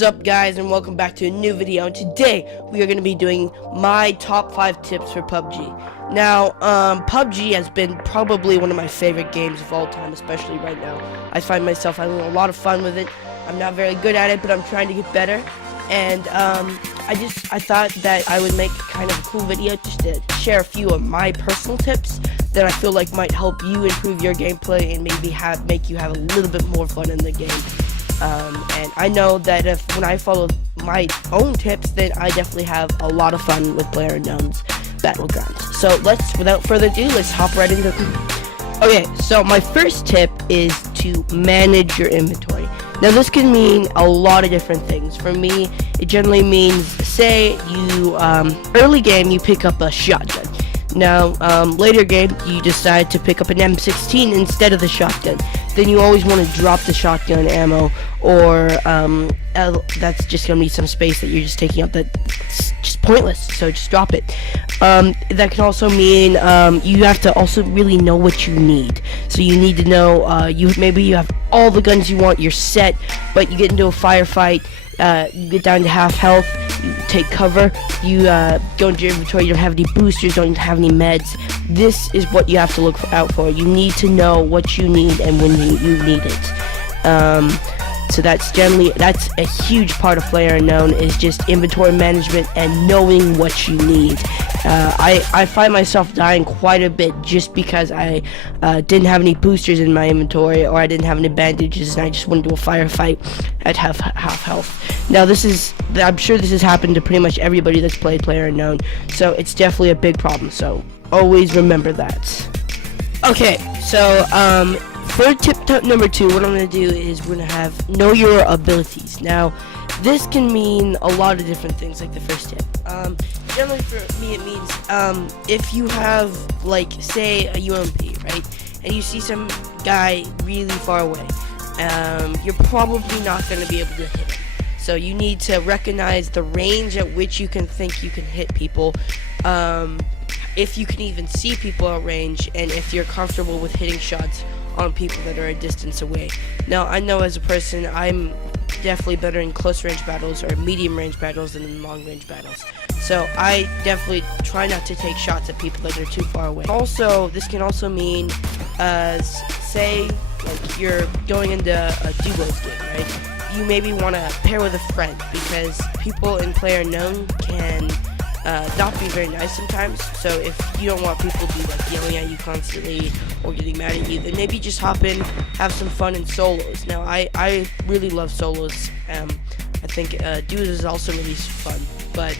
What's up, guys, and welcome back to a new video. And today we are going to be doing my top 5 tips for PUBG. Now, PUBG has been probably one of my favorite games of all time, especially right now. I find myself having a lot of fun with it. I'm not very good at it, but I'm trying to get better. And I thought that I would make kind of a cool video just to share a few of my personal tips that I feel like might help you improve your gameplay and maybe make you have a little bit more fun in the game. And I know that when I follow my own tips, then I definitely have a lot of fun with PlayerUnknown's Battlegrounds. So without further ado, let's hop right into it. Okay, so my first tip is to manage your inventory. Now this can mean a lot of different things. For me, it generally means, say you, early game you pick up a shotgun. Now, later game, you decide to pick up an M16 instead of the shotgun. Then you always want to drop the shotgun ammo, or that's just going to be some space that you're just taking up that's just pointless, so just drop it. That can also mean you have to also really know what you need. So you need to know, maybe you have all the guns you want, you're set, but you get into a firefight, you get down to half health, you take cover, you go into your inventory, you don't have any boosters, don't have any meds. This is what you have to look out for. You need to know what you need and when you need it. So that's a huge part of PlayerUnknown, is just inventory management and knowing what you need. I find myself dying quite a bit just because I didn't have any boosters in my inventory, or I didn't have any bandages, and I just went into a firefight at half health. Now I'm sure this has happened to pretty much everybody that's played PlayerUnknown, so it's definitely a big problem, so always remember that. Okay, so for tip number 2, what I'm going to do is we're going to have know your abilities. Now, this can mean a lot of different things, like the first tip. Generally for me it means, if you have, like, say, a UMP, right, and you see some guy really far away, you're probably not going to be able to hit him. So you need to recognize the range at which you can think you can hit people, if you can even see people at range, and if you're comfortable with hitting shots on people that are a distance away. Now, I know as a person, I'm definitely better in close range battles or medium range battles than in long range battles. So I definitely try not to take shots at people that are too far away. Also, this can also mean, say, like, you're going into a duos game, right? You maybe want to pair with a friend, because people in PlayerUnknown can not be very nice sometimes. So if you don't want people to be like yelling at you constantly or getting mad at you, then maybe just hop in, have some fun in solos. Now I really love solos. I think duos is also really fun, but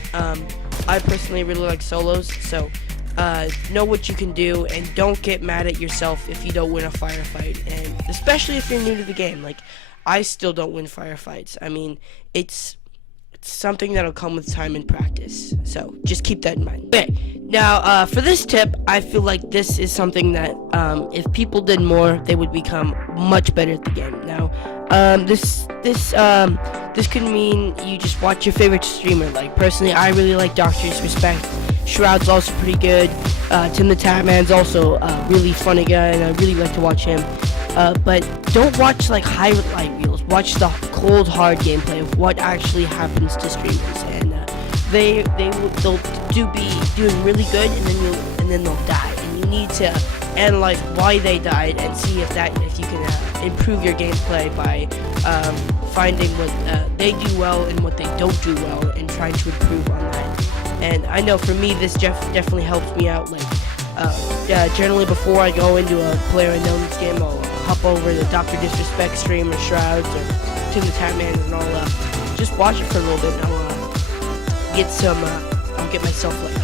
I personally really like solos. So know what you can do, and don't get mad at yourself if you don't win a firefight, and especially if you're new to the game. Like, I still don't win firefights. I mean, it's something that'll come with time and practice, so just keep that in mind. Okay, now for this tip, I feel like this is something that if people did more, they would become much better at the game. Now, this could mean you just watch your favorite streamer. Like, personally, I really like Doctor's Respect. Shroud's also pretty good. Tim the Tatman's also a really funny guy, and I really like to watch him. But don't watch like highlight reels. Watch the cold hard gameplay of what actually happens to streamers, and they'll be doing really good, and then they'll die, and you need to analyze why they died and see if you can improve your gameplay by finding what they do well and what they don't do well, and trying to improve on that. And I know for me, this definitely helps me out. Like, generally before I go into a PlayerUnknown's game, I'll hop over to Dr. Disrespect stream, or Shrouds, or Tim the Tatman, and I'll just watch it for a little bit, and I'll get myself, like,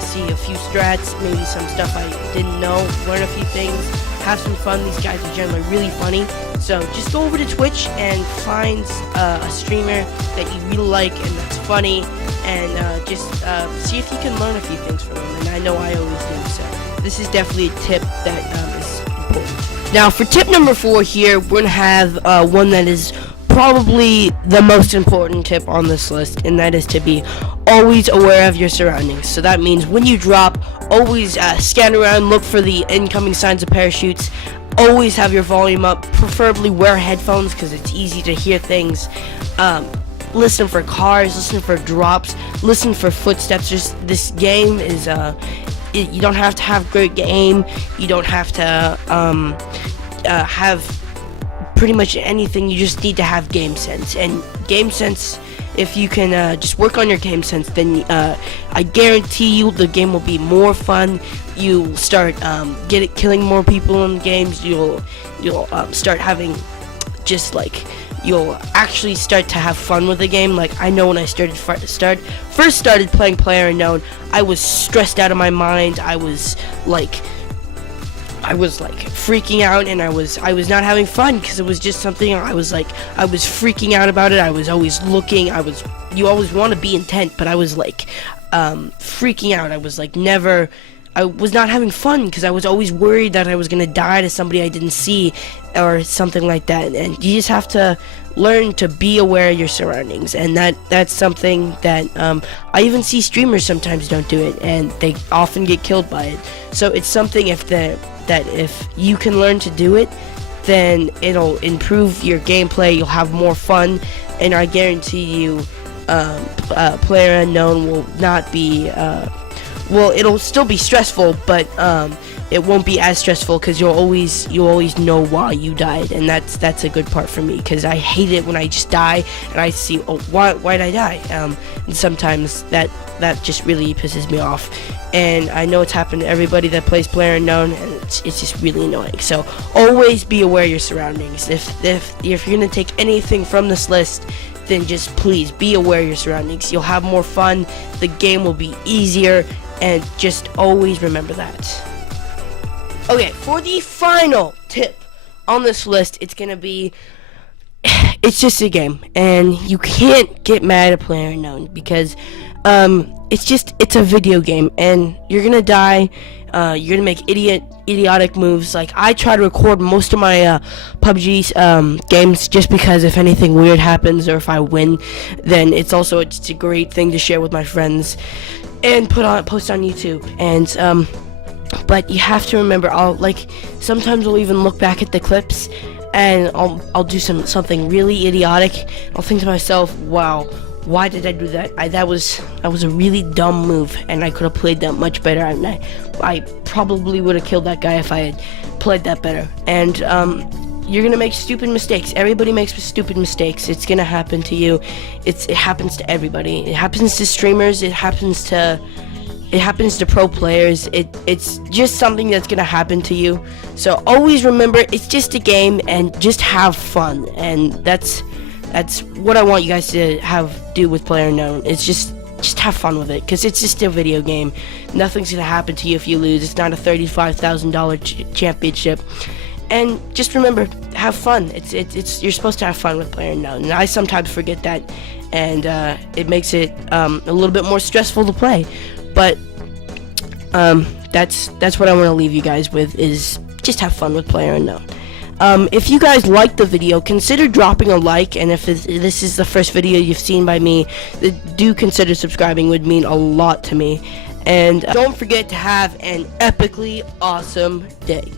see a few strats, maybe some stuff I didn't know, learn a few things, have some fun. These guys are generally really funny, so just go over to Twitch and find a streamer that you really like and that's funny, and just see if you can learn a few things from them, and I know I always do. So this is definitely a tip that is important. Now, for tip number 4 here, we're gonna have one that is probably the most important tip on this list, and that is to be always aware of your surroundings. So that means when you drop, always scan around, look for the incoming signs of parachutes, always have your volume up, preferably wear headphones because it's easy to hear things. listen for cars, listen for drops, listen for footsteps. This game is you don't have to have great aim. You don't have to have pretty much anything. You just need to have game sense. And game sense, if you can just work on your game sense, then I guarantee you the game will be more fun. You'll start killing more people in games. You'll start having you'll actually start to have fun with the game. Like, I know when I first started playing PlayerUnknown, I was stressed out of my mind. I was freaking out, and I was not having fun because it was just something I was freaking out about it. I was always looking. You always want to be intent, but I was freaking out. I was not having fun because I was always worried that I was gonna die to somebody I didn't see or something like that. And you just have to learn to be aware of your surroundings, and that's something that I even see streamers sometimes don't do it, and they often get killed by it. So it's something that if you can learn to do it, then it'll improve your gameplay. You'll have more fun, and I guarantee you, PlayerUnknown will not be well, it'll still be stressful, but it won't be as stressful because you'll always know why you died, and that's a good part for me, because I hate it when I just die and I see, oh, why'd I die? And sometimes that just really pisses me off, and I know it's happened to everybody that plays PlayerUnknown, and it's just really annoying. So always be aware of your surroundings. If you're gonna take anything from this list, then just please be aware of your surroundings. You'll have more fun, the game will be easier, and just always remember that. Okay, for the final tip on this list, it's gonna be, it's just a game, and you can't get mad at PlayerUnknown because it's a video game, and you're gonna die. You're gonna make idiotic moves. Like, I try to record most of my PUBG games just because if anything weird happens or if I win, then it's a great thing to share with my friends and post on YouTube. And but you have to remember, sometimes I'll even look back at the clips and I'll do something really idiotic. I'll think to myself, wow, why did I do that? That was a really dumb move, and I could have played that much better. And I probably would have killed that guy if I had played that better. And you're gonna make stupid mistakes. Everybody makes stupid mistakes. It's gonna happen to you. It happens to everybody. It happens to streamers. It happens to pro players. It's just something that's gonna happen to you. So always remember, it's just a game, and just have fun. And that's what I want you guys to do with PlayerUnknown. It's just have fun with it, because it's just a video game. Nothing's gonna happen to you if you lose. It's not a $35,000 championship. And just remember, have fun. You're supposed to have fun with PlayerUnknown, and I sometimes forget that, and it makes it a little bit more stressful to play. But that's what I want to leave you guys with, is just have fun with PlayerUnknown. If you guys liked the video, consider dropping a like, and if this is the first video you've seen by me, do consider subscribing. Would mean a lot to me. And don't forget to have an epically awesome day.